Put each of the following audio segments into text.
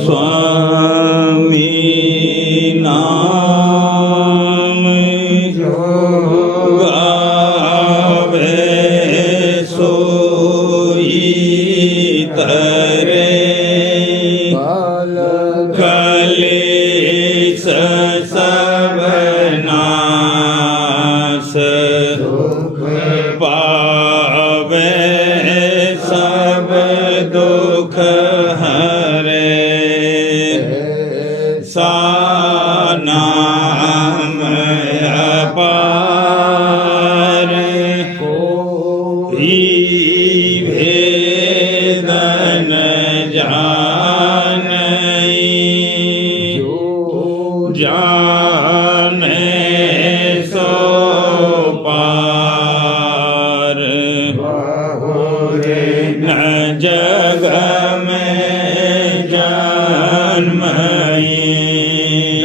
स्वामी नाम गावे सोई तरे कलेश सब नाश पावे सब दुख हरे सा नाम अपार ही भेदन जानई जाने सो पार न जग में जन्मई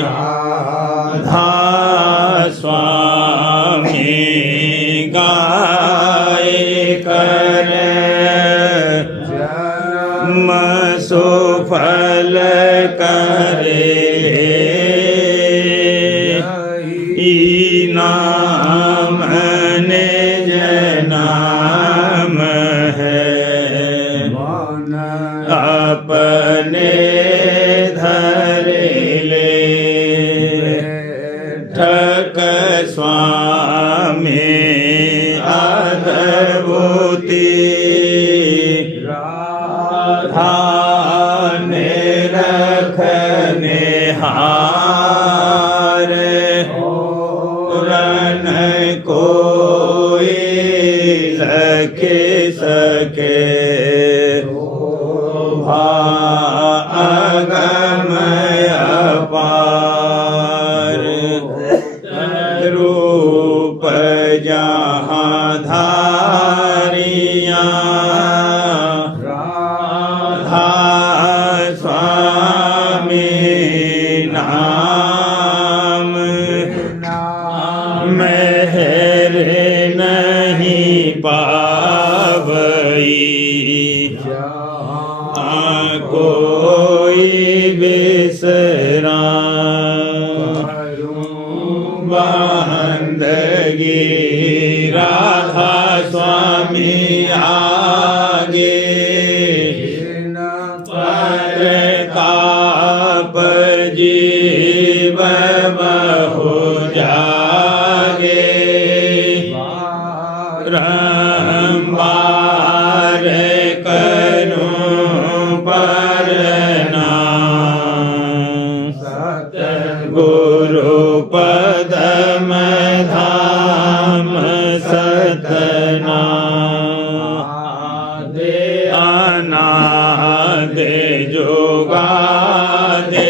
राधा स्वामी गाय कर जन्म सुफल करे नाम निज नाम है अपने धर ले ठक स्वामी अद्भुति राधा ने रखने हार रन कोई लखे सके अगमय अपार रूप जहाँ धारिया राधा स्वामी नाम मेहर नहीं पावई कोई बिसरा बंदगी राधा स्वामी आगे परताप जीव बहु जागे रंबार करूं परना गुरु पदम धाम सतना दे अनादे जोगा दे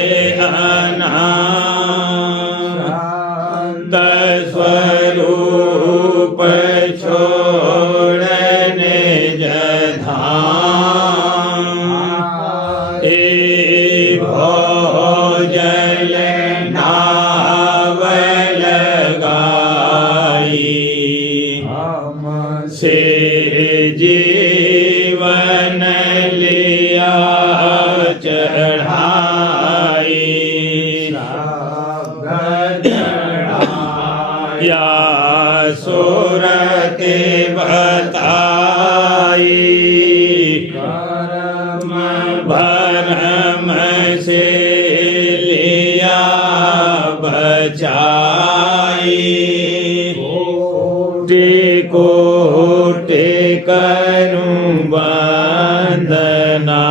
अनाद स्वरूप छोड़ने जधाम भोजल नावल गाई से जीवन लिया चढ़ाई या सूरत बताई भरम से लिया बचाई कोटि करूं वंदना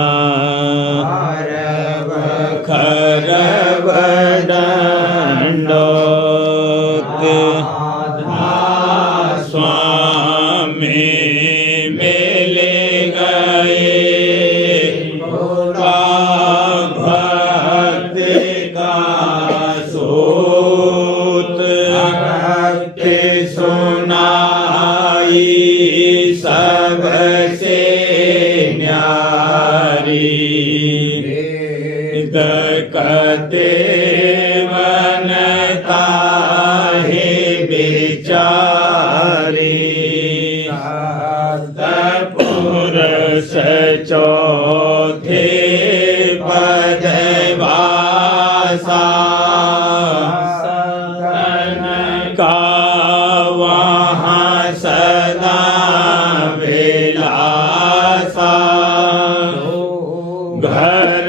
खरब दंडोत स्वामी मिले गए भक्त का सूत सुनाई सबसे न्यारी कते वनता है बेचारी पुर चौथे पद वासा का वहाँ सदा विलासा घर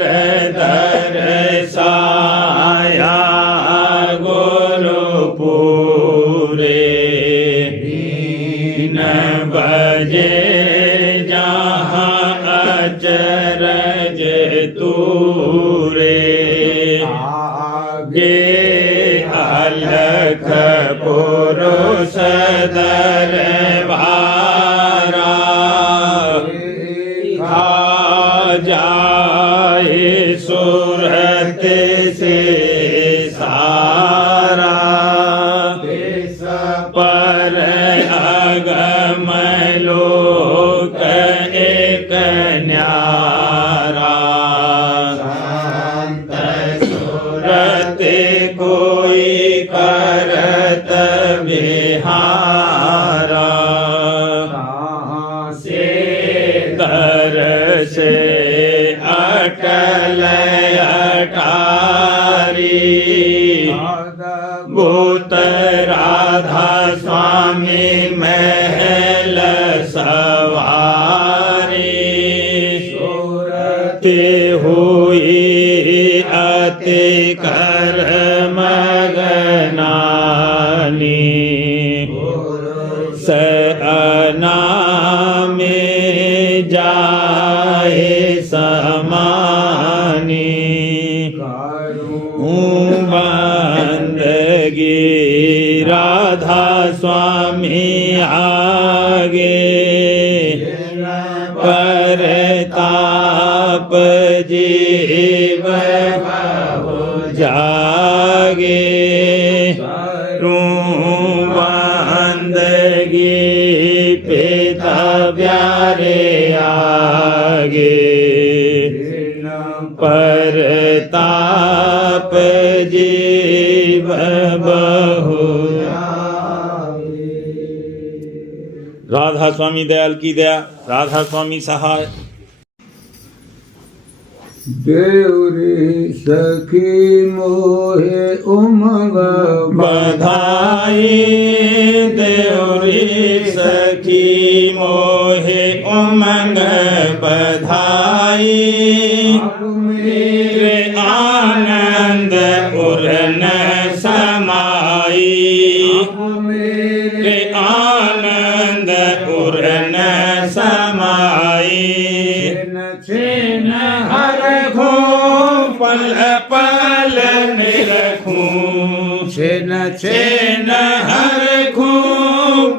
दरसाया गुरुपुरे न बजे जहाँ अचरज तूरे आगे अलख पुरुष दरबारा खा जाए सूरत से सारा देश पर अगम लोक एक न्यारा शांत सूरत कोई करत बिहारा कहाँ से दर से अटल अटारी भूत राधा स्वामी महल सवारी सूरत हुई अति कर्म गनानी स अनामे जाए समानी बंदगी राधा स्वामी आगे परताप जीव बहु जागे बंदगी पिता प्यारे आगे परताप जीव बहु राधा स्वामी दयाल की दया राधा स्वामी सहाय देवरी सखी मोहे उमंग बधाई देवरी सखी मोहे उमंग बधाई मेरे आनंद उरन समाई मेरे आनंद उरन समाई छेन हर पल पल निरखूं छेन छेन हर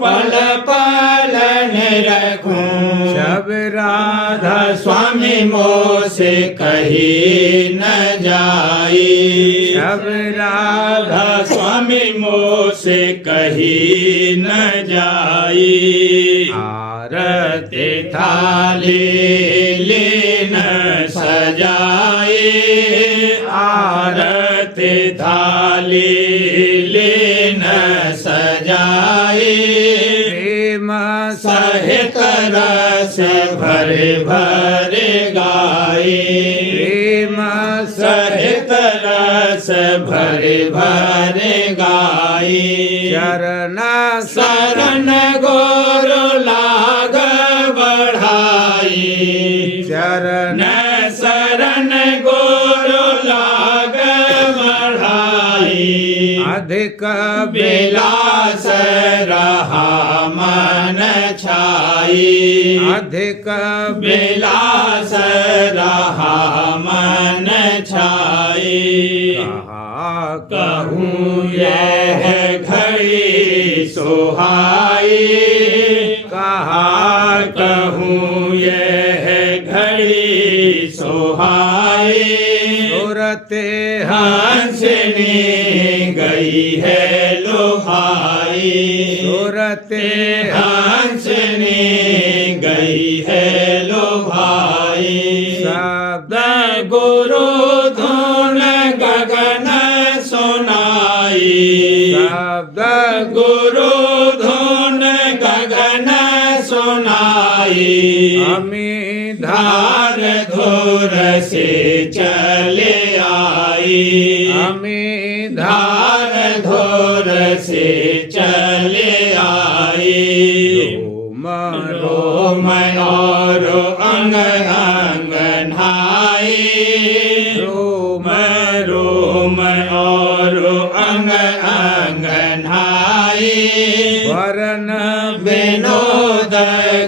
पल पल निरखूं सब राधा स्वामी मोह से कहीं न जाई सब राधा स्वामी मोह से कहीं न जाई आरती थाली लीन सजाए आरती थाली लीन सजाए प्रेम सहित रस भरे भरे गाए प्रेम सहित रस भरे भरे गाए चरण शरण गुरु लाग बढ़ाई चरण शरण गुरु लाग बढ़ाई अधिक विलास रहा मन छाई अधिक विलास रहा मन छाई कहूँ यह घड़ी सुहाई कहा कहूँ यह घड़ी सुहाई सूरते हंसनी गई है लोहाई सूरते हंसनी गई है लोहाई शब्द गुरु धुन गगन सुनाई शब्द गुरु धुन गगन सुनाई अमी धार धोर से चले आई अमी धार धोर से चले आई रोम और अंग अंग नहाए रोम रोम और अंग अंग नहाए वरन विनोद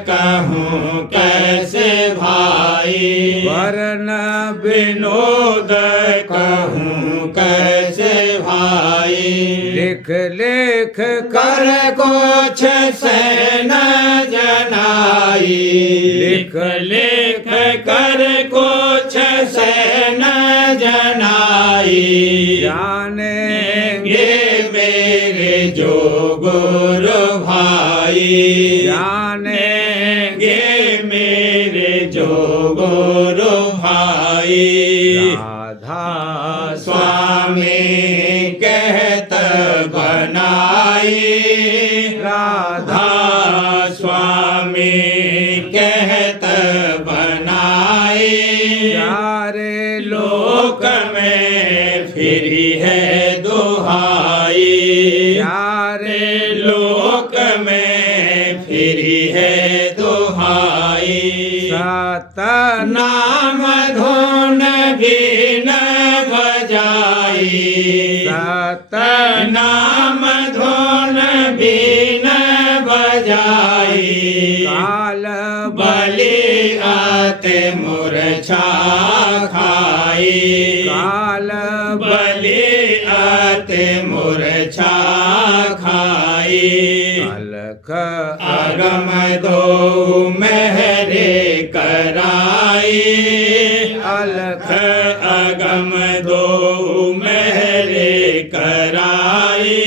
कहूँ कैसे भाई वरन विनोद कहूँ कैसे भाई लिख लेख कर कुछ से न जनाई लिख लेख कर कुछ से न जनाई जानेंगे ये मेरे जो गुरु भाई जानेंगे मेरे जो गुरु भाई राधा स्वामी कहत बनाई राधा स्वामी कहत बनाई चारे लोक में फिरी है दुहाई चारे लोक में फिरी है दुहाई सत नाम धुन भी न बजाई सत नाम धुन भी न बजाई काल बलि आते मूर्छा खाई काल बलि आते मूर्छा खाई अलख अगम दो मेहरे कराई अलख अगम दो मेहरे कराई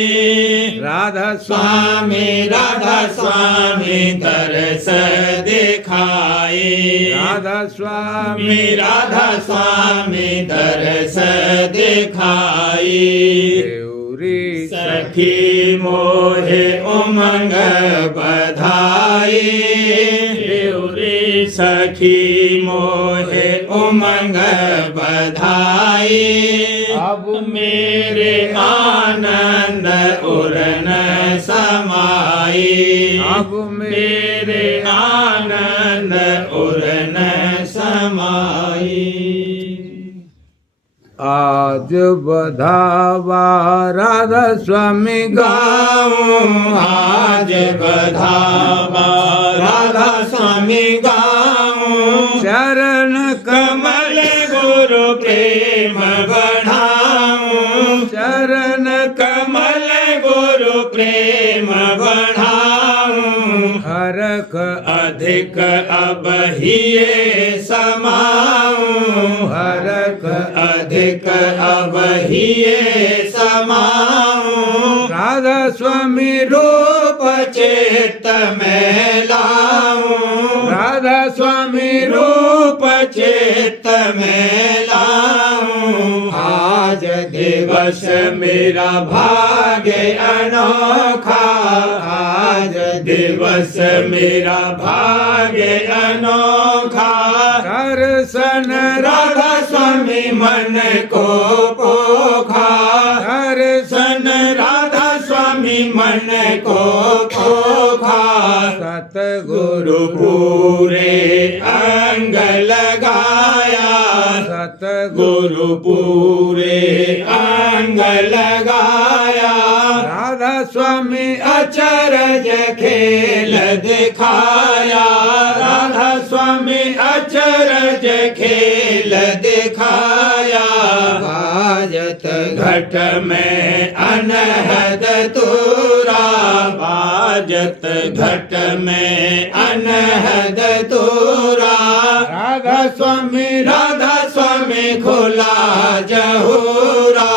राधा स्वामी राधा स्वामी दरस दिखाई राधा स्वामी स्वामी राधा स्वामी दरस दिखाई देवरी सखी मोहे उमंग बधाई देवरी सखी मोहे उमंग बधाई अब मेरे आनंद उरन समाई अब मेरे आनंद उरन समाई आज बधावा राधा स्वामी गाऊं आज बधावा राधा स्वामी गाऊं चरण कमल गुरु प्रेम बढ़ाऊं चरण कमल गुरु प्रेम बढ़ाऊं हरख अधिक अब हिये समाऊं हरख अधिक अब हिये समाऊं राधा स्वामी रूप चित्त में लाऊं राधा स्वामी रूप चित्त में लाऊं आज दिवस मेरा भाग्य अनोखा आज दिवस मेरा भाग्य अनोखा दर्शन राधा स्वामी मन को पोखा दर्शन राधा स्वामी मन को पोखा सतगुरु गुरु पूरे अंग लगाया सतगुरु गुरु पूरे अंग लगाया राधा स्वामी अचरज खेल दिखाया राधा स्वामी अचरज खेल दिखाया बाजत घट में अनहद तूरा बाजत घट में अनहद तूरा राधा स्वामी राधा स्वामी खुला जहूरा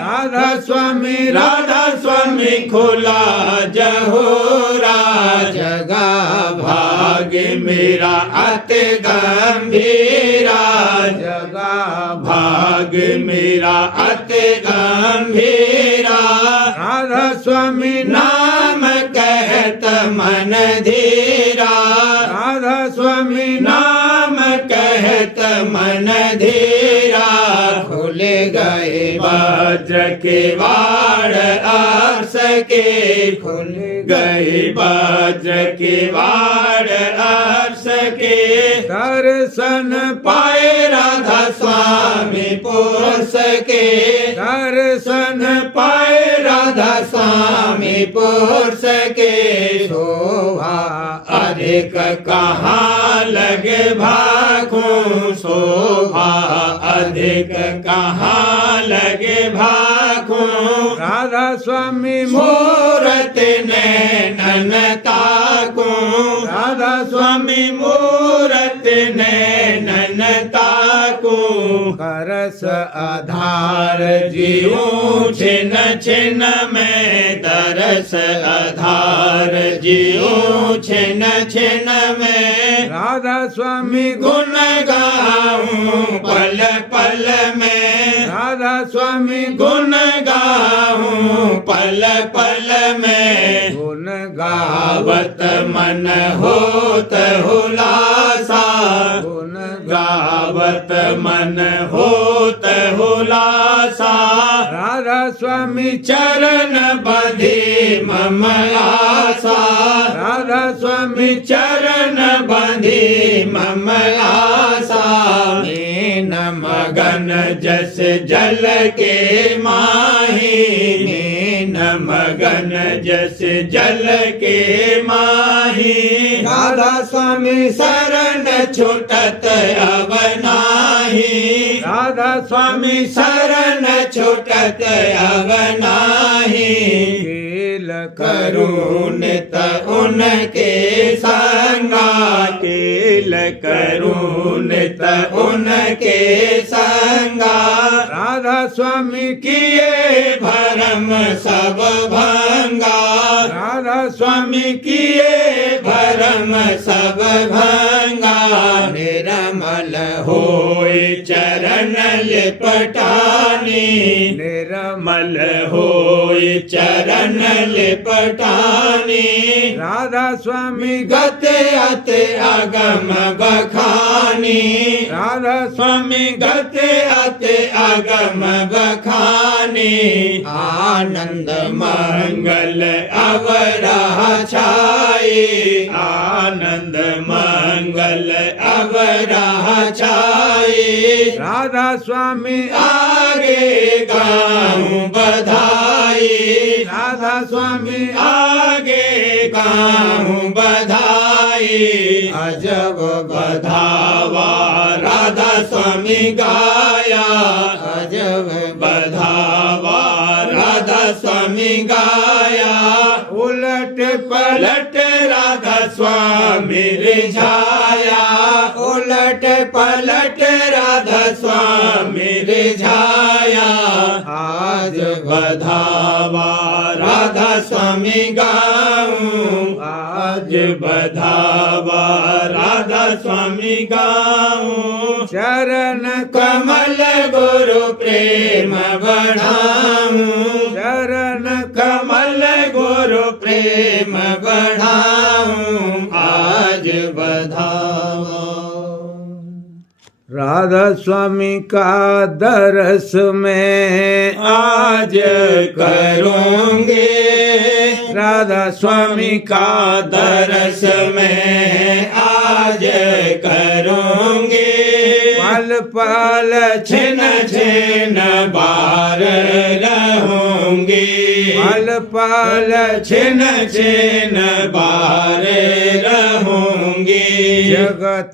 राधा स्वामी राधा स्वामी खुला जहूरा जगा भाग मेरा अति गंभीरा जगा भाग मेरा अति गंभीरा राधा स्वामी नाम कहत मन धीरा राधा मन धीरा खुल गए वज्र के वाड़ अर्श के खुल गए वज्र के वाड़ अर्श के दर्शन पाए राधा स्वामी पुरुष के दर्शन पाए राधा स्वामी पुरुष के शोभा अधिक कहाँ लगे भाखों शोभा अधिक कहाँ लगे भाखों राधा स्वामी मूरत नैनन ताकों राधा स्वामी मूरत नैनन ताकों करस आधार जीऊं छिन छिन में तरस आधार जीऊं छिन छिन में राधा स्वामी गुण गाऊं पल पल में राधा स्वामी गुण गाऊं पल पल में गुण गावत मन होत हुलासा गुण गावत मन होत हुलासा राधा स्वामी चरण बंधी मम आसा राधा स्वामी चरण बंधी मम आसा मीन मगन जस जल के माही मीन मगन जस जल के माही राधा स्वामी शरण छुटत अवनाही राधा स्वामी शरण छुटत अवनाही केल करुणित उनके संगा केल करुणित उनके संगा राधा स्वामी किए भरम सब भंगा राधा स्वामी किए भरम सब भंगा निर्मल होय चरण लिपटानी निर्मल होय चरण लिपटानी राधा स्वामी गते अते अगम बखानी राधा स्वामी गते अते अगम बखानी आनंद मंगल अवरह छाई आनंद मंगल अवरह छाई राधा स्वामी आगे गाऊं बधाई राधा स्वामी आगे गाऊं बधाई अजब बधावा राधा स्वामी गाया अजब बधावा राधा स्वामी गाया उलट पलट राधा स्वामी रिझाया उलट पलट राधा स्वामी रिझाया आज बधावा राधा स्वामी गाऊं आज बधावा राधा स्वामी गाऊं चरण कमल गुरु प्रेम बढ़ाऊं चरण कमल गुरु प्रेम बढ़ाऊं आज बधावा राधा स्वामी का दरस में आज करूंगे राधा स्वामी का दरस में आज करूंगे पल पल छिन छिन बार रहूंगी पल पल छिन छिन बार रहूंगी जगत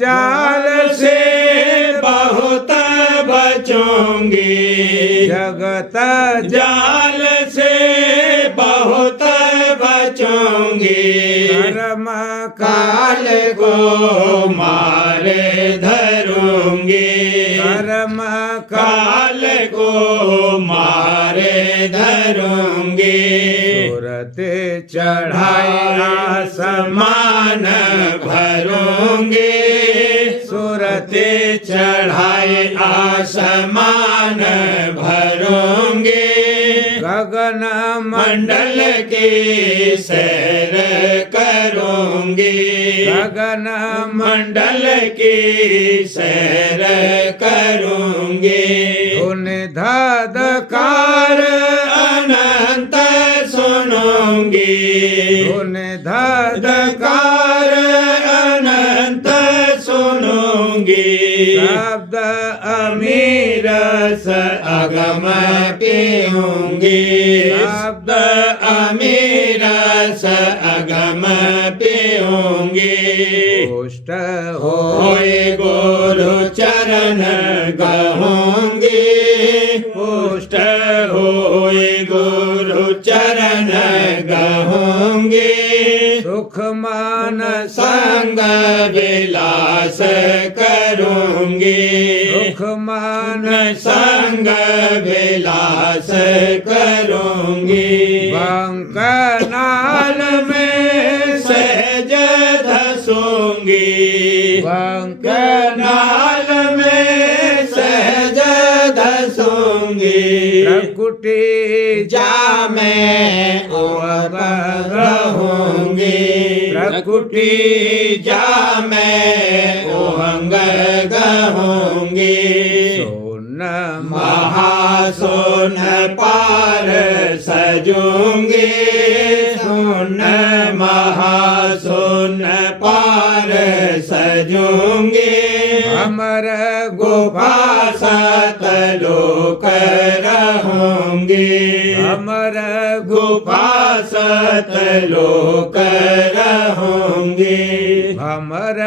जाल से बहुत बचूंगी जगत जाल से बहुत बचूंगी कर्म काल को मारे धरूंगी कर्म काल को मारे धरूंगी सूरत चढ़ाई आसमान भरूंगी सूरत चढ़ाई आसमान भरूंगी गगन गगन मंडल की सैर करूंगी, गगन मंडल की सैर करूंगी। धुन धधकार अनंत सुनूंगी, धुन धधकार धकार अनंत सुनूंगी। शब्द अमीरस अगम पीऊंगी, शब्द अमीरस अगम पीऊंगी। पुष्ट होए गुरु चरण गहूंगी, पुष्ट होए गुरु चरण गहूंगी। सुख मान संग विलास करूंगी, सुख मान संग विलास करूंगी। बंकनाल में सहज धसूंगी, बंकनाल नाल में सहज धसूंगी। प्रकुटी जा मैं रहूंगी, प्रकुटी जा मैं ओहंग गहूंगी। सोन महासोन पार सजूंगी, सोन महासोन पार सजूंगी। अमर गुफा सतलोक रहूंगी, अमर गुफा सतलोक रहूंगी। अमर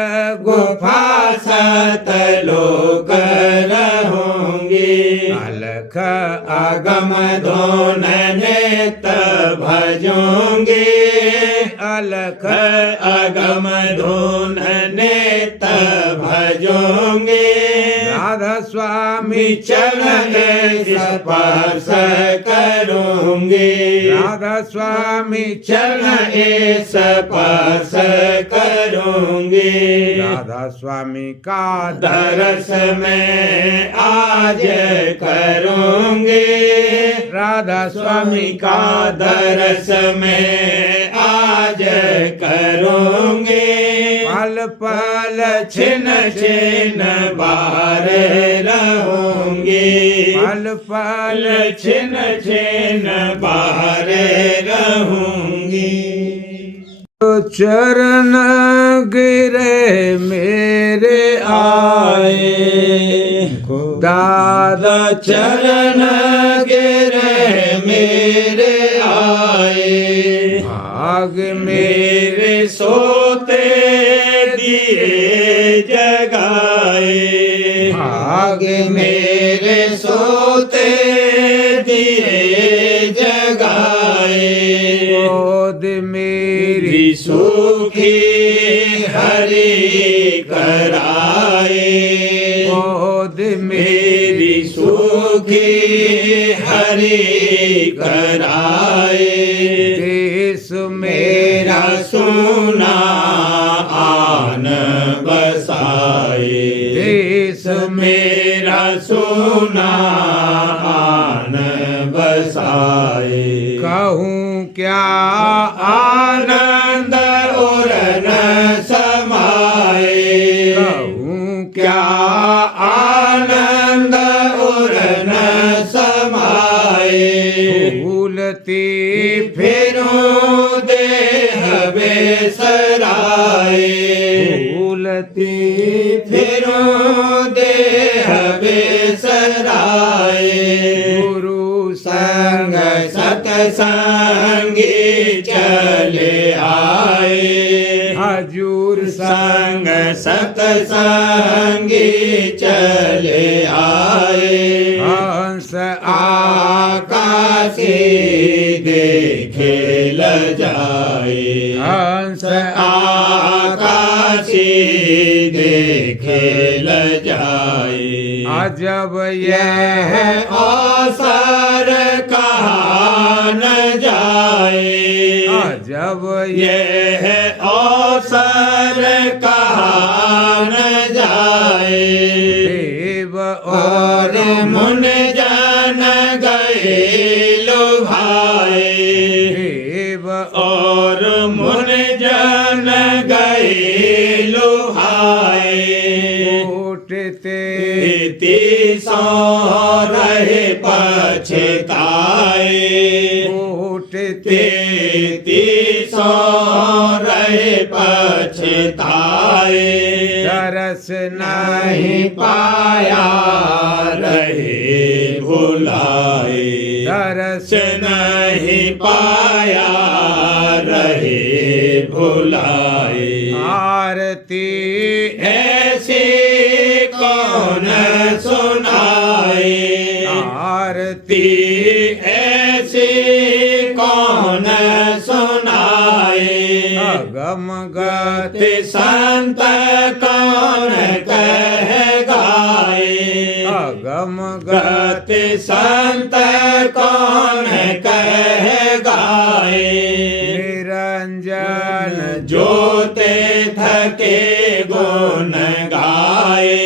गुफा सतलोक रहूंगी। अलख अगम धोन नित भजूंगी, अलख अगम धोन नित भजूंगी। राधा स्वामी चरण स्पर्श करूंगी, राधा स्वामी चरण स्पर्श करूंगी। राधा स्वामी का दरस में आज करूंगी, राधा स्वामी का दरस में आज करूंगी। पल पल छिन छिन बार रहूंगी, पल पल छिन छिन बार रहूंगी। चरण गिरे मेरे आए, दादा चरण गिरे मेरे आए। भाग मेरे सोते दिए जगाए, भाग मेरे सोते दिए जगाए। गोद मेरी सुखी हरि कराए, गोद मेरी सुखी हरि कराए। देश मेरा सोना आन बसाए, देश मेरा सोना आन बसाए। कहूँ क्या आनंद और न समाए, कहूँ क्या आनंद और न समाए। भूलती फिरूं देह बेसराए, भूलती फिरूं देह बेसराए। गुरु संग सतसंगी चले आए, हजूर संग सतसंगी चले आए। हंस आकाशी देखे ल जाए, हंस आकाशी देखे ल जाए। अजब यह अवसर कहाँ न जाए, अजब यह अवसर कहाँ न जाए। देव और मुन जन गए लुभाए, उठते तीसो रहे पछताए उठते तीसो रहे पछताए दरस नहीं पाया रहे भुलाए दरस नहीं पाया रहे भुलाए आरती ऐसी कौन सुनाए आरती ऐसी कौन सुनाए अगम गति संत कौन कह गाए अगम गति संत कौन कह गाए निरंजन जोते थके गुण गाए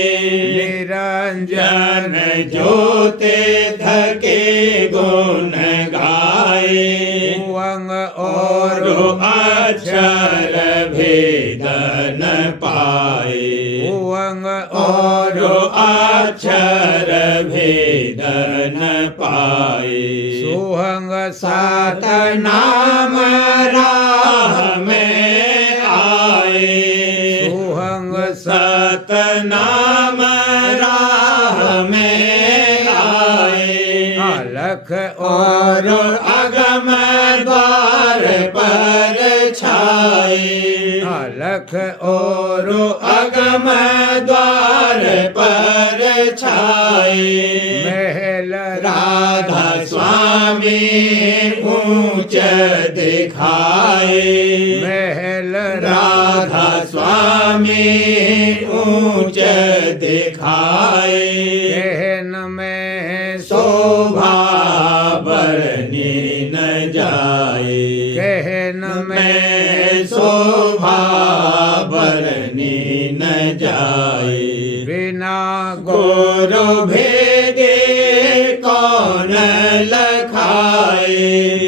निरंजन जन जोते थके गुण गाए उवंग और अक्षर भेदन पाए उवंग और अक्षर भेदन पाए सुहंग सात सात नाम राह में आए सुहंग सत नाम राह में आए अलख और और अगम द्वार पर छाए अलख और अगम द्वार पर छाए महल राधा स्वामी ऊंच दिखाए महल राधा स्वामी ऊंच दिखाए कहन में शोभा बरनी न जाए कहन में मैं शोभा बरनी न जाए बिना गुरु भेदे कौन लखाए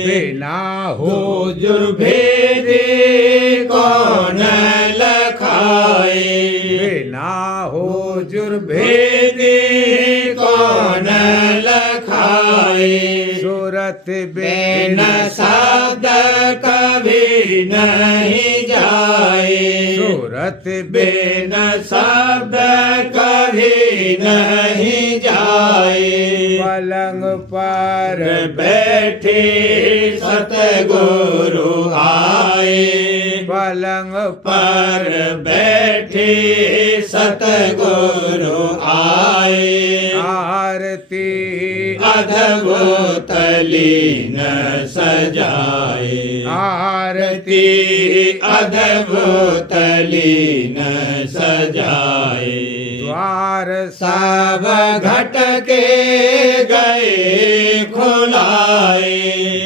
बिना हो हुजूर भेदे कौन लखाए बिना हो जुर भेदे कौन लखाए सूरत बिन बिन शब्द कभी नहीं जाए सूरत बिन शब्द कभी नहीं जाए पलंग पर बैठे सतगुरु आए पलंग पर बैठे सतगुरु आए आरती अद्भुत लीन सजाए आरती अद्भुत लीन सजाए द्वार सब घट के गए खुलाए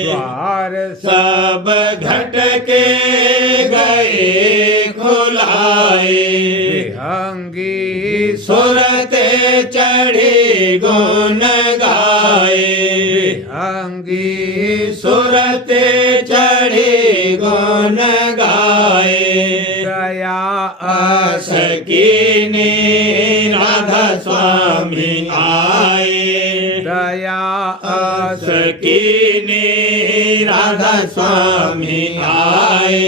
द्वार सब घट के गए खुलाए विहंगी सुरत चढ़ी गुण गाए विहंगी सुरत चढ़ी गुण गाए दया आस कीनी राधा स्वामी आए दया आस कीनी राधा स्वामी आए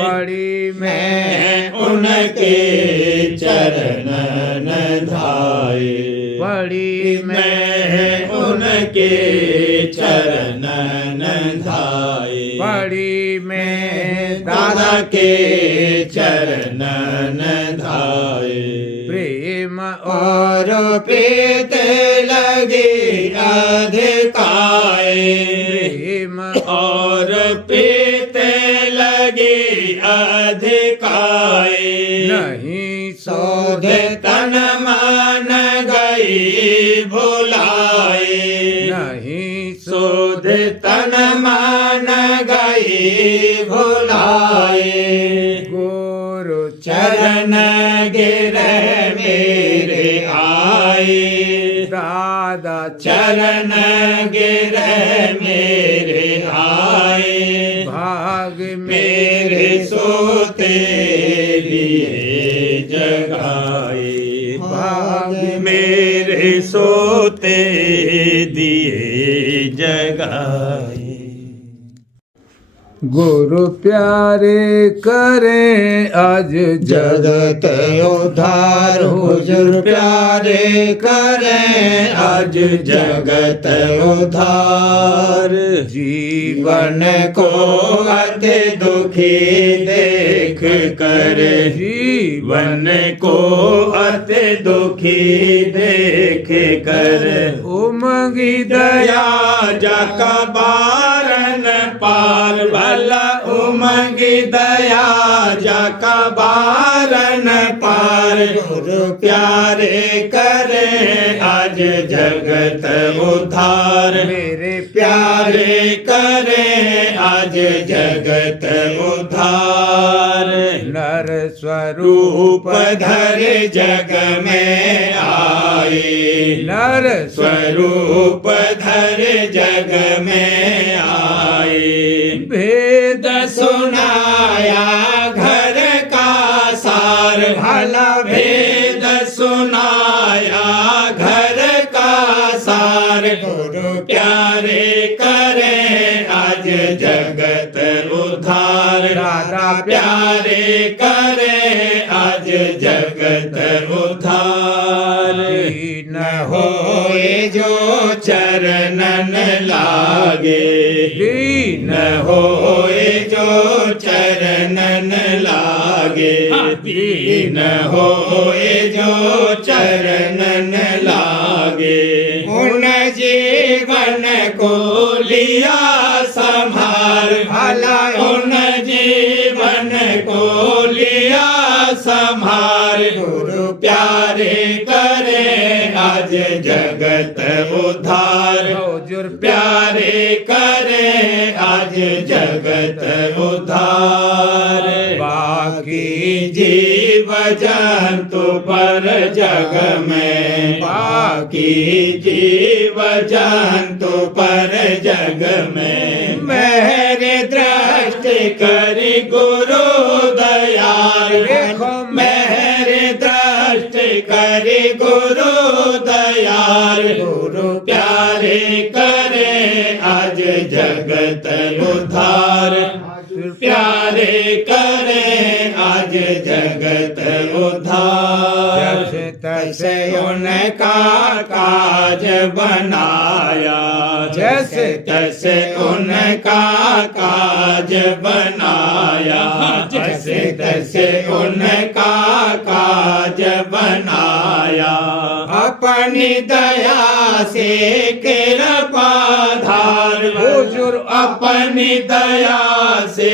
बड़ी में मैं उनके चरणन धाए बड़ी में मैं उनके चरणन धाए बड़ी में दादा के चरणन धाए प्रेम और प्रीत लगी अधिकाए प्रेम और प्रीत लगी अधिकाए नहीं शोध तन मन गई भुलाए नहीं शोध तन मन गई भुलाए गुरु चरण गिर मेरे आए दादा चरण गिर मेरे आए भाग मेरे सोते लिए जगाए भाग मेरे सोते दिए जगाए। गुरु प्यारे करें आज जगत उद्धार हुजूर प्यारे करें आज जगत उद्धार। जीवन को अति दुखी देख कर, जीवन को अति दुखी देख कर, उमंगी दया जाका बारन पार भला उमंगी दया जाका बारन पार। गुरु प्यारे करे आज जगत उद्धार, मेरे प्यारे करे आज जगत उद्धार। नर स्वरूप रूप धरे जग में आए, नर स्वरूप धरे जग में आए। भेद सुनाया घर का सार भला भेद सुनाया घर का सार। गुरु प्यारे करे आज जगत उद्धार, राधा प्यारे करे आज जगत उद्धार। न होए जो चरणन लागे, न होए जो चरणन लागे, न होए जो चरणन लागे। उन जीवन को लिया संभार भला, उन जीवन को लिया संभार। गुरु प्यारे करे आज जगत उद्धार, हुजूर प्यारे करे आज जगत उद्धार। बाकी जीव जंतु पर जग में, बाकी जीव जंतु पर जग में, मेरे दृष्टि करी गुरु दयाल। देखो मेरे दृष्टि करी गुरु दयाल। गुरु प्यारे करे आज जगत उद्धार, प्यारे करे आज जगत उद्धार। जैसे तैसे उनका काज बनाया, जैसे तैसे उनका काज बनाया, जैसे तैसे उनका काज बनाया। अपनी दया से कृपा धार हुजूर, अपनी दया से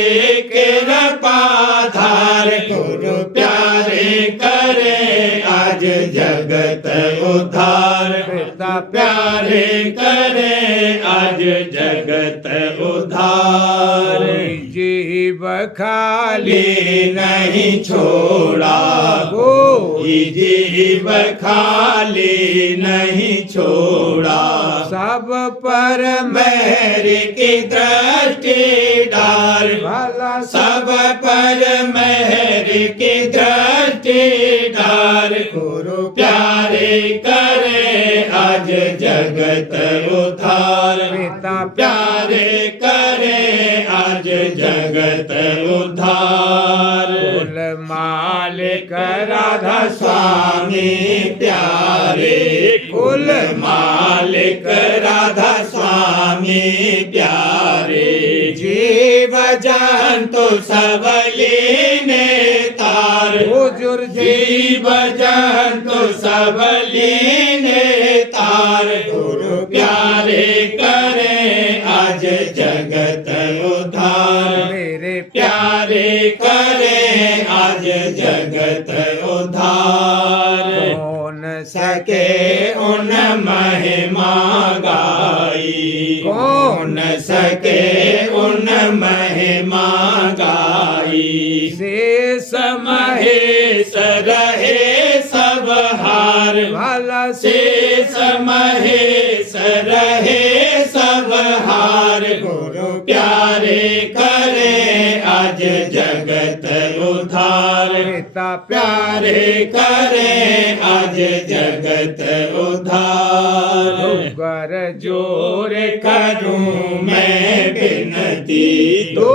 कृपा धार। गुरु प्यारे करे आज जगत उद्धार, पिता प्यारे करे आज जगत उद्धार। जीव खाली खाली नहीं छोड़ा, कोई जीव खाली नहीं छोड़ा। सब पर मेहर की दृष्टि डाल भला सब पर मेहर की दृष्टि डाल। गुरु प्यारे करे आज जगत उद्धार, पिता प्यारे करे आज जगत उद्धार। कुल मालिक राधा स्वामी प्यारे, कुल मालिक राधा स्वामी प्यारे। जीव जंतु सब लीने तार हुजूर जीव जंतु सब लीने तार। गुरु प्यारे करे आज जगत उद्धार, मेरे प्यारे करे आज जगत उद्धार। कौन सके उन महिमा गाई, कौन सके उन महिमा गाई। शेष महेश रहे सब हार भला शेष महेश रहे सब हार। गुरु प्यारे करे आज जगत उद्धार, पिता प्यारे प्यारे करे आज जगत उधार कर जोर करूं मैं बिनती तो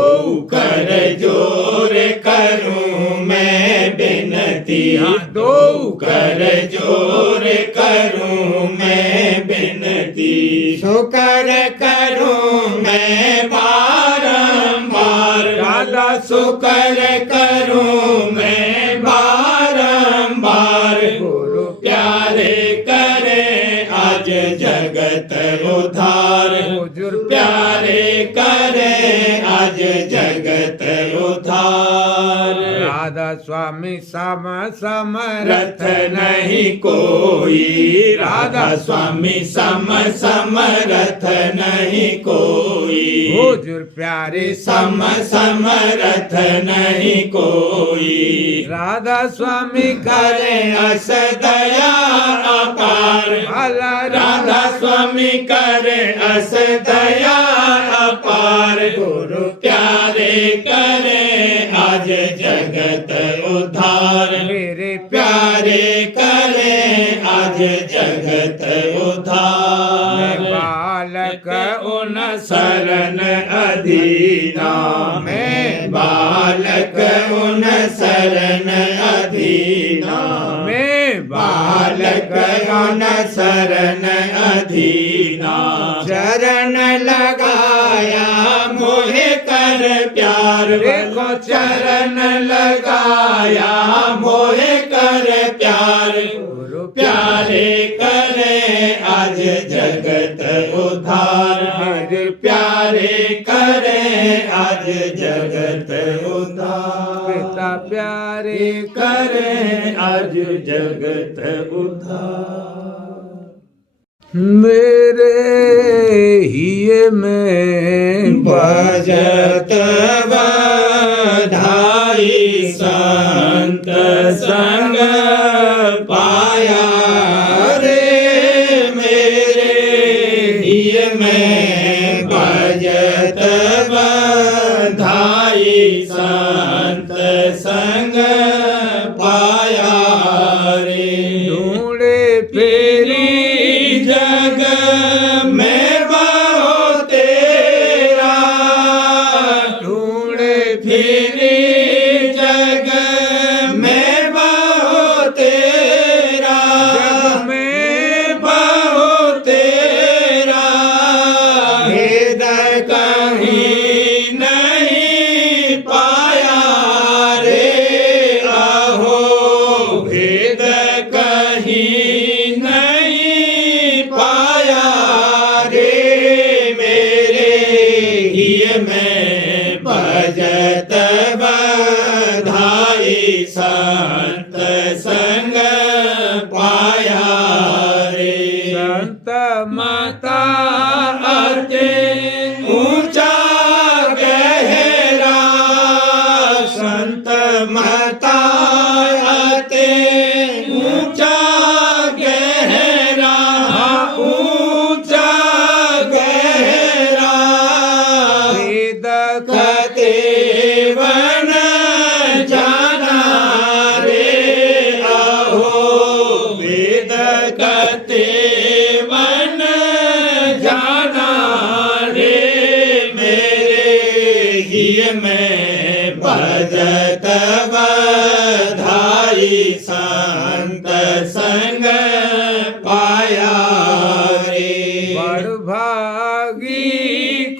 कर जोर करूं मैं बिनती दो कर जोर करूं मैं बिनती शुकर करूं मैं बारंबार दादा शुकर करूं मैं बारंबार गुरु प्यारे करे आज जगत उधार हुजूर प्यारे करे आज जगत उधार राधा स्वामी सम समरथ रथ नहीं कोई राधा स्वामी सम समरथ नहीं कोई हुजूर प्यारे सम समरथ नहीं कोई राधा स्वामी करे अस दया अपार भला राधा स्वामी करे अस दया अपार गुरु प्यारे करे आज जगत उधार मेरे प्यारे करे आज जगत मैं उधार बालक उन शरण अधीना मैं बालक उन शरण अधीना मैं बालक उन शरण अधीना चरण लगाया मोहे कर प्यार देखो चरण लगाया मोहे कर प्यार गुरु प्यारे करे आज जगत उधार मेरे प्यारे करे आज जगत उधार पिता प्यारे करे आज जगत उधार मेरे हिये में भजत बधाई संत संग पाया रे मेरे हिय में भजत बधाई संत संग पाया रे ढूंढे फेरी जग में बहु तेरा ढूंढे फिरी जग में बहु तेरा जग में बहु तेरा भेद कहीं नहीं पाया रे आहो भेद कहीं नहीं पाया रे मेरे हिय में भजत बधाई संत संग पाया रे संत माता अति ऊंचा गहरा संत माता अति ऊंचा गहरा ऊंचा गहरा वेद कते वन जाना रे आहो वेद कते वन जाना रे मेरे हिय में भजत बधाई संत संग पाया रे बड़ भागी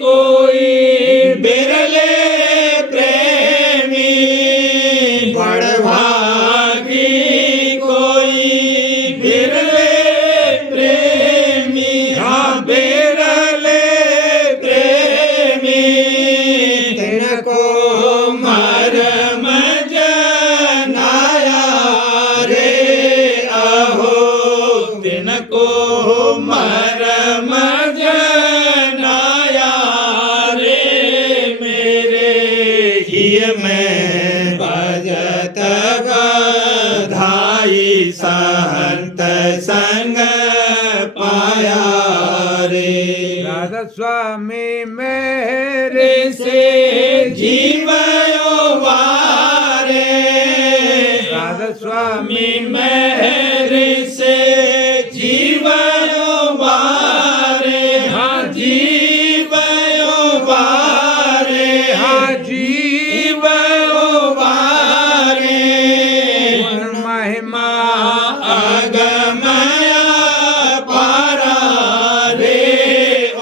कोई बिरले प्रेमी बड़ भागी कोई बिरले प्रेमी हाँ बिरले प्रेमी तिनको मरम जनाया रे आहो तिनको मरम जनाया रे मेरे हिय में भजत बधाई संत संग पाया रे राधा स्वामी मेरे से जीवयो वारे स्वामी मेहर से जीवन उबारे, हाँ जीवन उबारे, हाँ जी जीवन उबारे। महिमा अगमया पारा रे,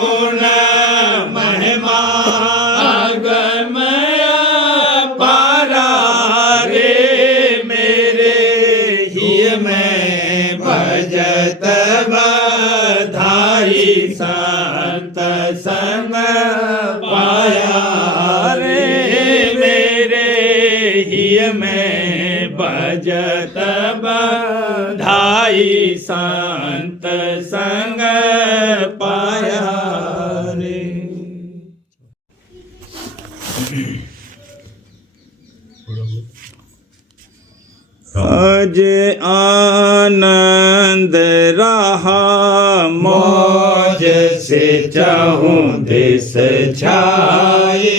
उन महिमा अगमया पारा रे। मेरे ही में भजत बधाई, संत संग पाया रे। मेरे ही में भजत बधाई, संत संग पाया रे। आज आनंद रहा मौज से, चाहूं देश छाए।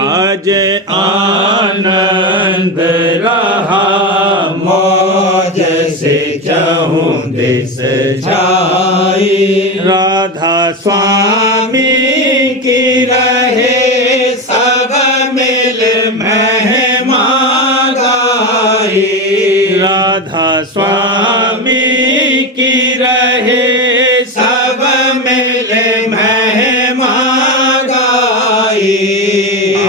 आज आनंद रहा मौज से, चाहूं देश छाए। राधा स्वामी की रहे सब मिल महिमा गाए। राधा स्वामी की रहे सब मिल महिमा गाए।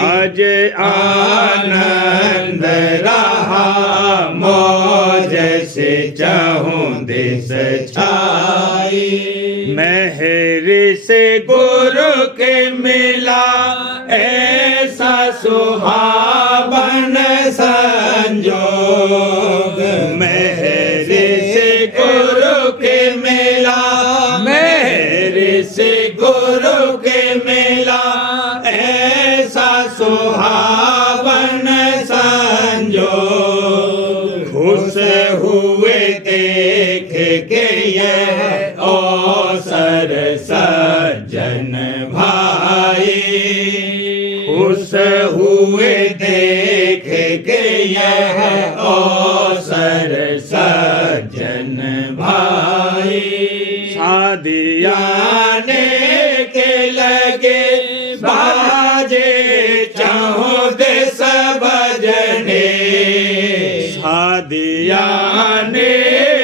आज आनंद रहा मौज से, चाहूं देश छाए। मेहर से गुरु के मिला ऐसा सुहावन संजोग। मेहर से गुरु के मिला, मेहर से गुरु के मिला ऐसा सुहावन संजोग। खुश हुए देख के यह अवसर सज्जन भाई। खुश हुए देख के यह अवसर सज्जन भाई। शादियाने के लगे बाजे, चाहो देश बजने। शादियाने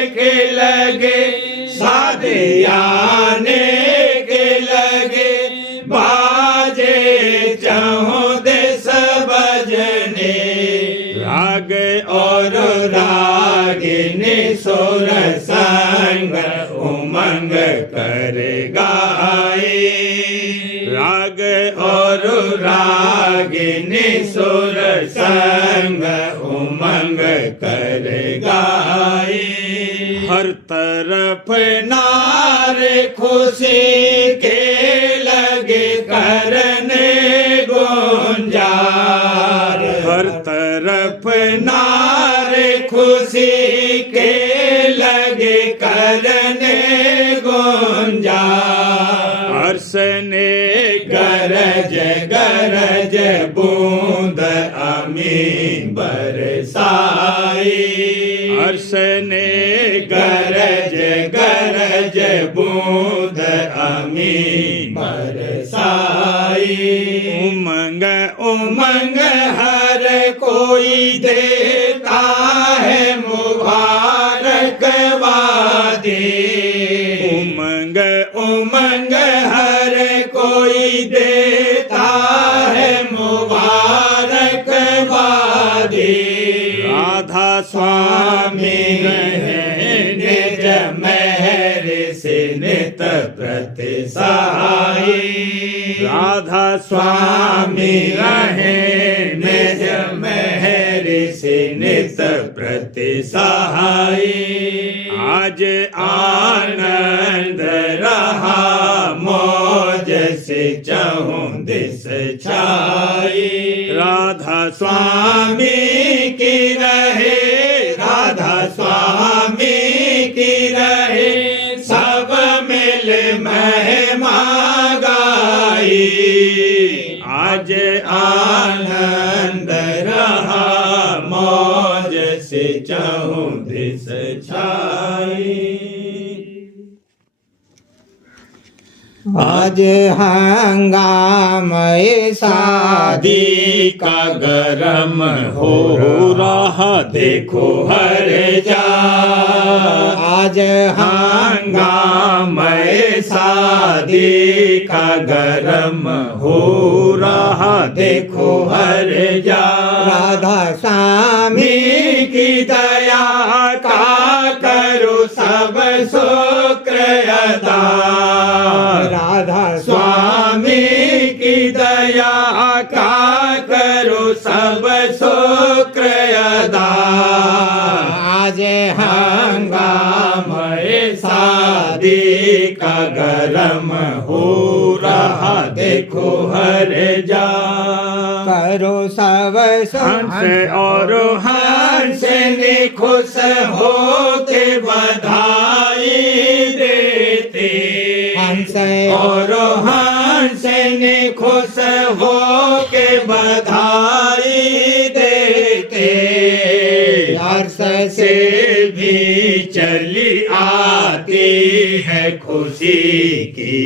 के लगे, शादियाने के लगे बाजे, चाहो देश बजने। राग और रागिनी सुर संग उमंग कर गाए। राग और रागिनी सुर संग उमंग कर गाए। हर तरफ नारे खुशी के लगे करने गुंजार। हर तरफ नारे खुशी के लगे करने गुंजार। हर्षने गरज गरज बूंद अमी बरसाई। हर्षने गरज गरज बूंद अमी बरसाई। उमंग उमंग हर कोई देता है मुबारकबादी। उमंग उमंग हर कोई देता है मुबारकबादी। राधा स्वामी रहे निज मेहर से नित प्रति सहाई। राधा स्वामी रहे निज मेहर से नित प्रति सहाई। आज आनंद रहा मौज से, चाहूं दिस छाई। राधा स्वामी की रहे, राधा स्वामी की रहे सब मिल महिमा गाई। आज आनंद रहा मौज से आज हंगाम शादी का गरम हो रहा देखो हर जा आज हंगाम शादी का गरम हो रहा देखो हर जा राधा स्वामी की दया का करो सब शुक्र अदा राधा स्वामी की दया का करो सब शुक्र अदा आज हंगाम शादी का गरम हो रहा देखो हर जा करो सब हंस और हंस ने खुश हो के बधाई देते हंस और हंस ने खुश हो के बधाई देते हर्ष से भी चली आती है खुशी की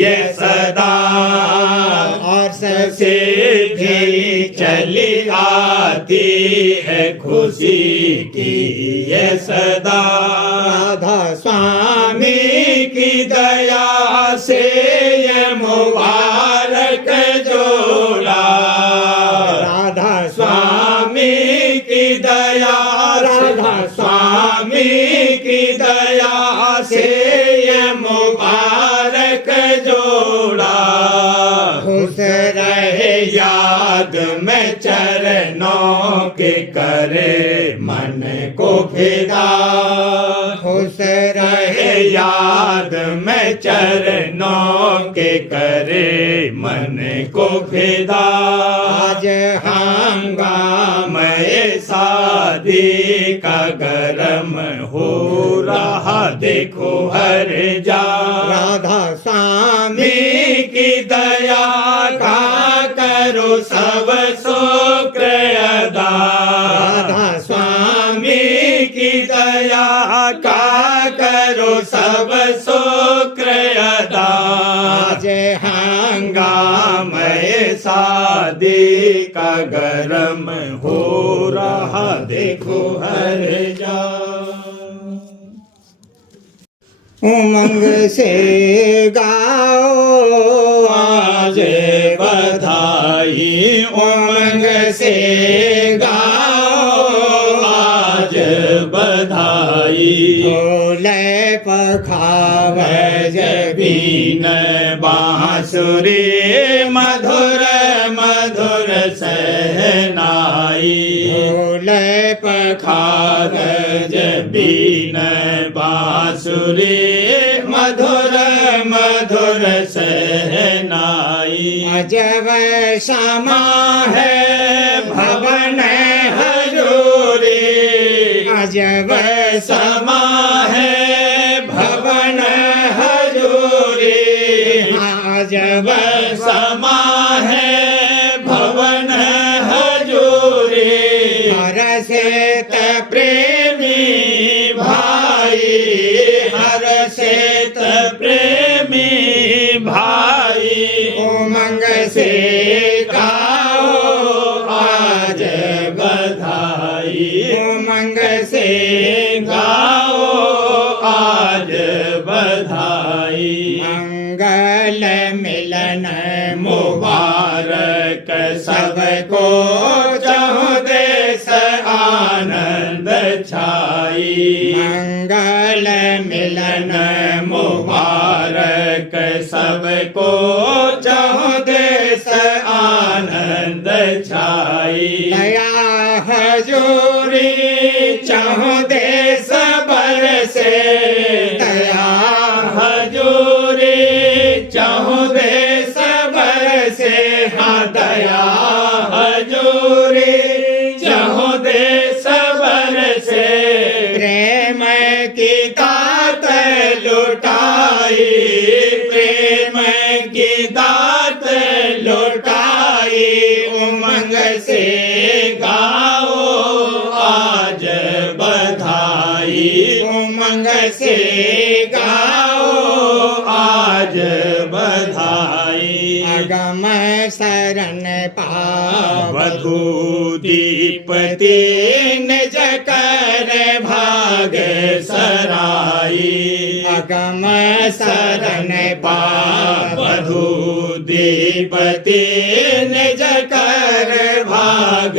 ये सदा हर्ष से भी चली आती है खुशी की ये सदा राधा स्वामी की दया से ये मुबारक जोड़ा राधा स्वामी की दया राधा स्वामी की दया से ये मुबारक जोड़ा खुश रहे याद में चरणों के करे मन को फिदा खुश रहे याद में चरणों के करे मन को फिदा आज हंगाम शादी का गरम हो रहा देखो हर जा राधा स्वामी की दया का करो सब शुक्र अदा राधा स्वामी की दया का करो सब शुक्र अदा आज हंगाम शादी का गरम हो रहा देखो हर जा उमंग से गाओ आज बधाई उमंग से गाओ आज बधाई ढोले पखावज बीन बांसुरी मधुर मधुर सहनाई ढोले खागज बीन बांसुरी मधुर मधुर सहनाई अजब समा है भवन हजूरी अजब समा है भवन हजूरी अजब समा है भवन हजूरी हरषित प्रेमी भाई हर्षित प्रेमी भाई उमंग से गाओ आज बधाई उमंग से गाओ आज बधाई मंगल मिलन मुबारक सबको चाहो देश आनंद छाई मंगल मिलन मुबारक सबको चाहो देश आनंद छाई दया हजूरी चाहो देश बरसे दया हजूरी चाहो देश बरसे हाँ दया हजूरी चाहो देश बरसे प्रेम की दात लुटाई प्रेम की दात लुटाई उमंग से गाओ आज बधाई उमंग से गाओ आज बधाई अगम शरण पावत वधू दीपति निज कर भाग सराई अगम शरण पावत वधू दीपति निज कर भाग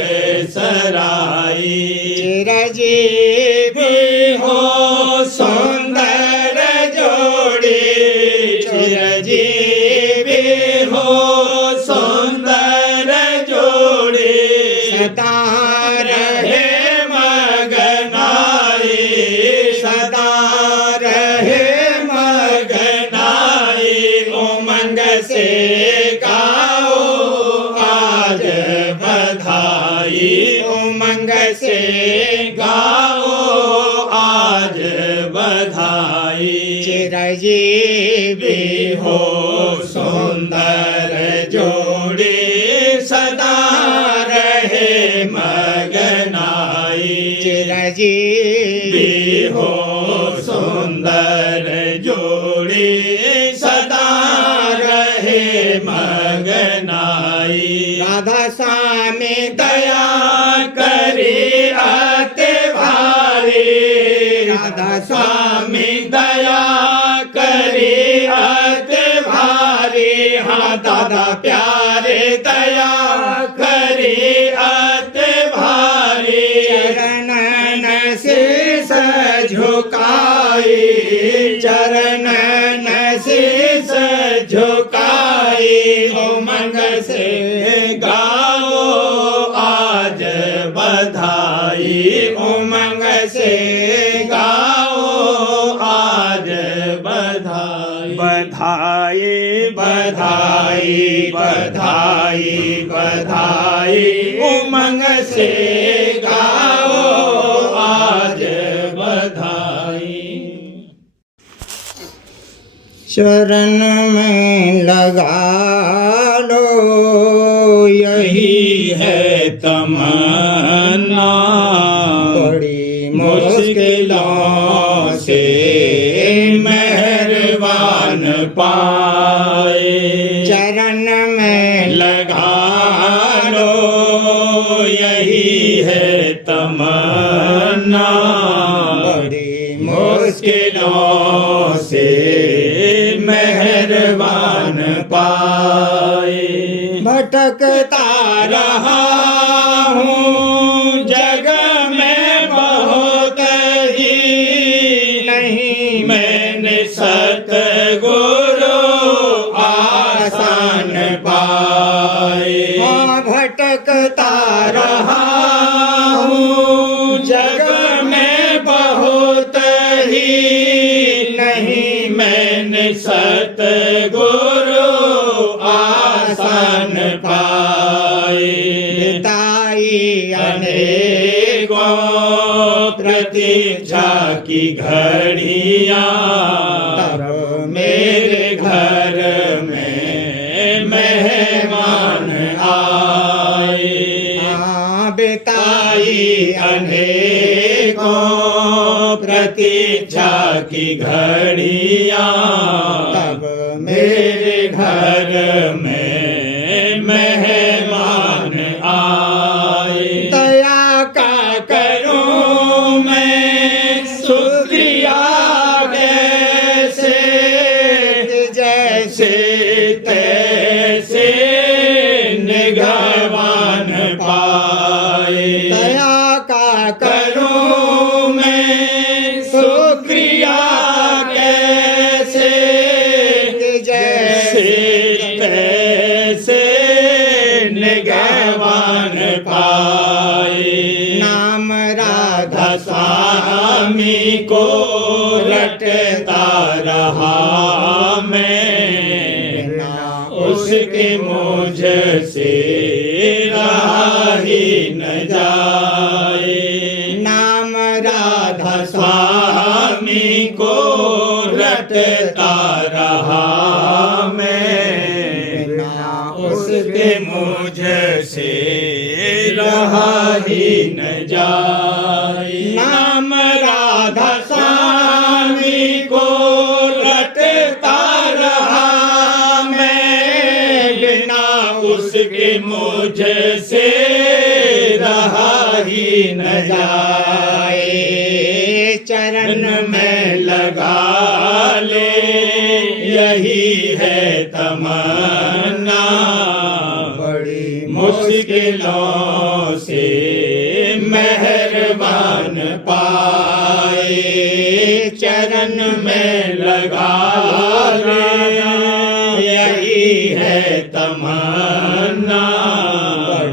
सराई चिरजीवी हो सुंदर जोड़ी चिरजीवी हो सुंदर जोड़ी सदा रहे मगनाई सदा रहे मगनाई उमंग से गाओ आज बधाई उमंग से गाओ आज बधाई चिरजीवी हो सुंदर जोड़ी सदा रहे मगनाई चिरजीवी हो सुंदर जोड़ी सदा रहे मगनाई राधा स्वामी दया करी अति भारी राधा स्वामी दया करी अति भारी हाँ दादा प्यारे दया करी अति भारी चरणन शीस झुकाई चरणन शीस झुकाई उमंग से गाओ आज बधाई उमंग से गाओ आज बधाई बधाई बधाई बधाई उमंग से गाओ आज बधाई चरण में लगा लो यही है तमन्ना बड़ी मुश्किलों से मेहरबान पाए चरण में लगा लो यही है तमन्ना बड़ी मुश्किलों से मेहरबान पाए भटकता रहा हूँ जग में बहुत ही नहीं मैंने सतगुरु आसान पाए भटकता रहा हूँ जग में बहुत ही नहीं मैंने सतगुरु आसान पाए ताई अनेकों प्रतीक्षा की घड़ियां तब मेरे घर में मेहमान आए बिताई अनेकों प्रतीक्षा की घड़ियां तब मेरे घर में मेहमान आए दया का करूं मैं शुक्रिया कैसे जैसे तैसे निगहवान पाए दया का करूं मैं शुक्रिया कैसे जैसे तैसे निगहवान पाए नाम राधा स्वामी को रटता रहा मैं उसके मुझसे रहा ही न जाए नाम राधा स्वामी को रटता रहा मैं उसके मुझसे रहा ही न जाए नाम राधा स्वामी को रटता रहा के मुझसे रहा ही न जाए, चरण में लगा ले यही है तमन्ना। बड़ी मुश्किलों से मेहरबान पाए, चरण में लगा ले यही है तमन्ना।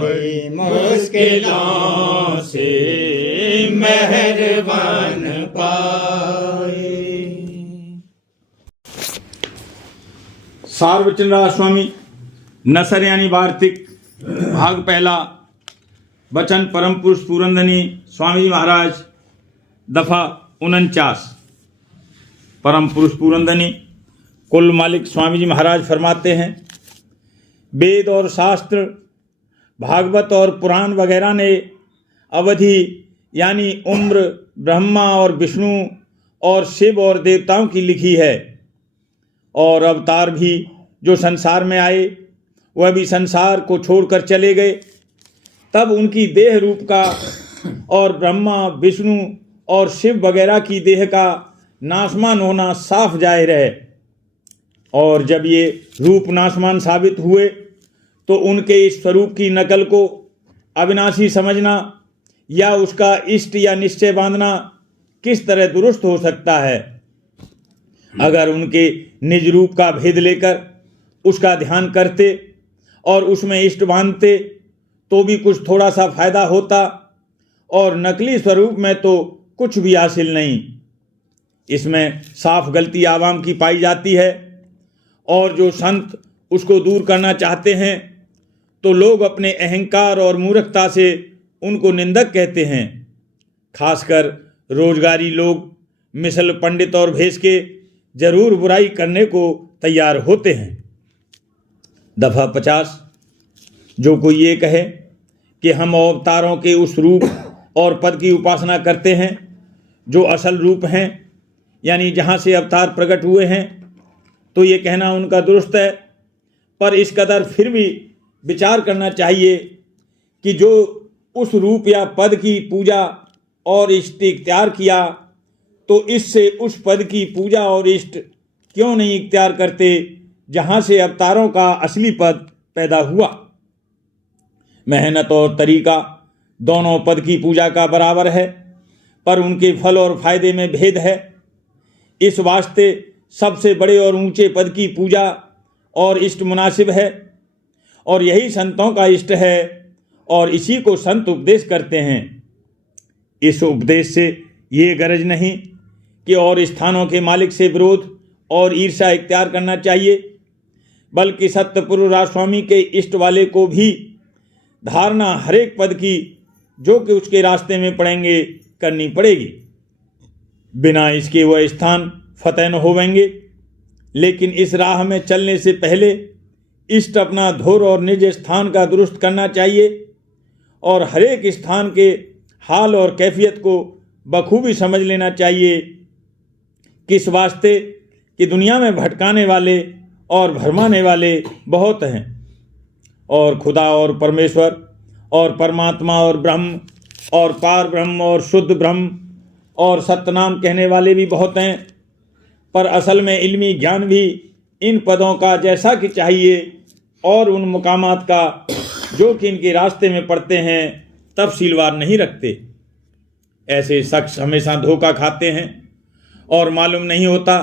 बड़ी मुश्किलों से मेहरबान पाए। सार्वचंद्र स्वामी नसर यानी वार्तिक भाग पहला। वचन परम पुरुष पुरंदनी स्वामी जी महाराज दफा 49। परम पुरुष पुरंदनी कुल मालिक स्वामी जी महाराज फरमाते हैं, वेद और शास्त्र, भागवत और पुराण वगैरह ने अवधि यानी उम्र, ब्रह्मा और विष्णु और शिव और देवताओं की लिखी है। और अवतार भी जो संसार में आए वह भी संसार को छोड़कर चले गए। तब उनकी देह रूप का और ब्रह्मा, विष्णु और शिव वगैरह की देह का नाशमान होना साफ जाहिर है। और जब ये रूप नाशमान साबित हुए तो उनके इस स्वरूप की नकल को अविनाशी समझना या उसका इष्ट या निश्चय बांधना किस तरह दुरुस्त हो सकता है। अगर उनके निज रूप का भेद लेकर उसका ध्यान करते और उसमें इष्ट बांधते तो भी कुछ थोड़ा सा फायदा होता, और नकली स्वरूप में तो कुछ भी हासिल नहीं। इसमें साफ गलती आवाम की पाई जाती है, और जो संत उसको दूर करना चाहते हैं तो लोग अपने अहंकार और मूर्खता से उनको निंदक कहते हैं। खासकर रोजगारी लोग मिसल पंडित और भेष के जरूर बुराई करने को तैयार होते हैं। दफा 50। जो कोई ये कहे कि हम अवतारों के उस रूप और पद की उपासना करते हैं जो असल रूप हैं, यानी जहाँ से अवतार प्रकट हुए हैं, तो ये कहना उनका दुरुस्त है। पर इस कदर फिर भी विचार करना चाहिए कि जो उस रूप या पद की पूजा और इष्ट इख्तियार किया, तो इससे उस पद की पूजा और इष्ट क्यों नहीं इख्तियार करते जहाँ से अवतारों का असली पद पैदा हुआ। मेहनत और तरीका दोनों पद की पूजा का बराबर है, पर उनके फल और फायदे में भेद है। इस वास्ते सबसे बड़े और ऊंचे पद की पूजा और इष्ट मुनासिब है, और यही संतों का इष्ट है, और इसी को संत उपदेश करते हैं। इस उपदेश से ये गरज नहीं कि और स्थानों के मालिक से विरोध और ईर्ष्या इख्तियार करना चाहिए, बल्कि सत्यपुरुष राजस्वामी के इष्ट वाले को भी धारणा हरेक पद की जो कि उसके रास्ते में पड़ेंगे करनी पड़ेगी। बिना इसके वह स्थान फतेह न होवेंगे। लेकिन इस राह में चलने से पहले इष्ट अपना धोर और निज स्थान का दुरुस्त करना चाहिए, और हरेक स्थान के हाल और कैफियत को बखूबी समझ लेना चाहिए। किस वास्ते कि दुनिया में भटकाने वाले और भरमाने वाले बहुत हैं, और खुदा और परमेश्वर और परमात्मा और ब्रह्म और पार ब्रह्म और शुद्ध ब्रह्म और सत्यनाम कहने वाले भी बहुत हैं। पर असल में इल्मी ज्ञान भी इन पदों का जैसा कि चाहिए और उन मुकामात का जो कि इनके रास्ते में पड़ते हैं तफसीलवार नहीं रखते। ऐसे शख्स हमेशा धोखा खाते हैं और मालूम नहीं होता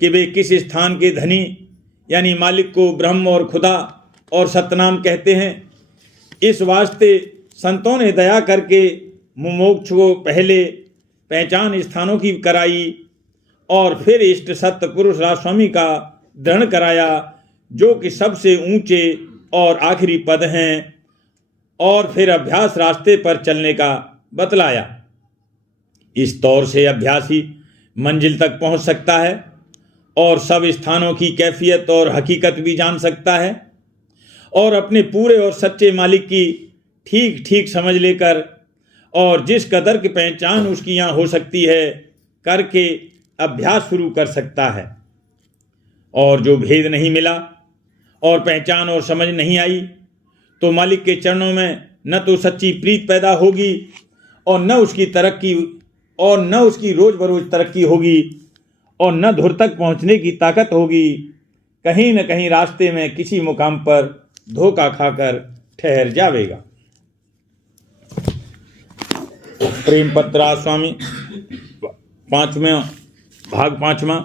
कि वे किस स्थान के धनी यानी मालिक को ब्रह्म और खुदा और सतनाम कहते हैं। इस वास्ते संतों ने दया करके मुमोक्ष को पहले पहचान स्थानों की कराई और फिर इष्ट सत्य पुरुष राजस्वामी का दृढ़ कराया जो कि सबसे ऊंचे और आखिरी पद हैं, और फिर अभ्यास रास्ते पर चलने का बतलाया। इस तौर से अभ्यासी मंजिल तक पहुंच सकता है और सब स्थानों की कैफियत और हकीकत भी जान सकता है, और अपने पूरे और सच्चे मालिक की ठीक ठीक समझ लेकर और जिस कदर की पहचान उसकी यहाँ हो सकती है करके अभ्यास शुरू कर सकता है। और जो भेद नहीं मिला और पहचान और समझ नहीं आई तो मालिक के चरणों में न तो सच्ची प्रीत पैदा होगी और न उसकी तरक्की और न उसकी रोज बरोज तरक्की होगी और न धुर तक पहुंचने की ताकत होगी। कहीं न कहीं रास्ते में किसी मुकाम पर धोखा खाकर ठहर जावेगा। प्रेम पत्रा स्वामी भाग 5वां।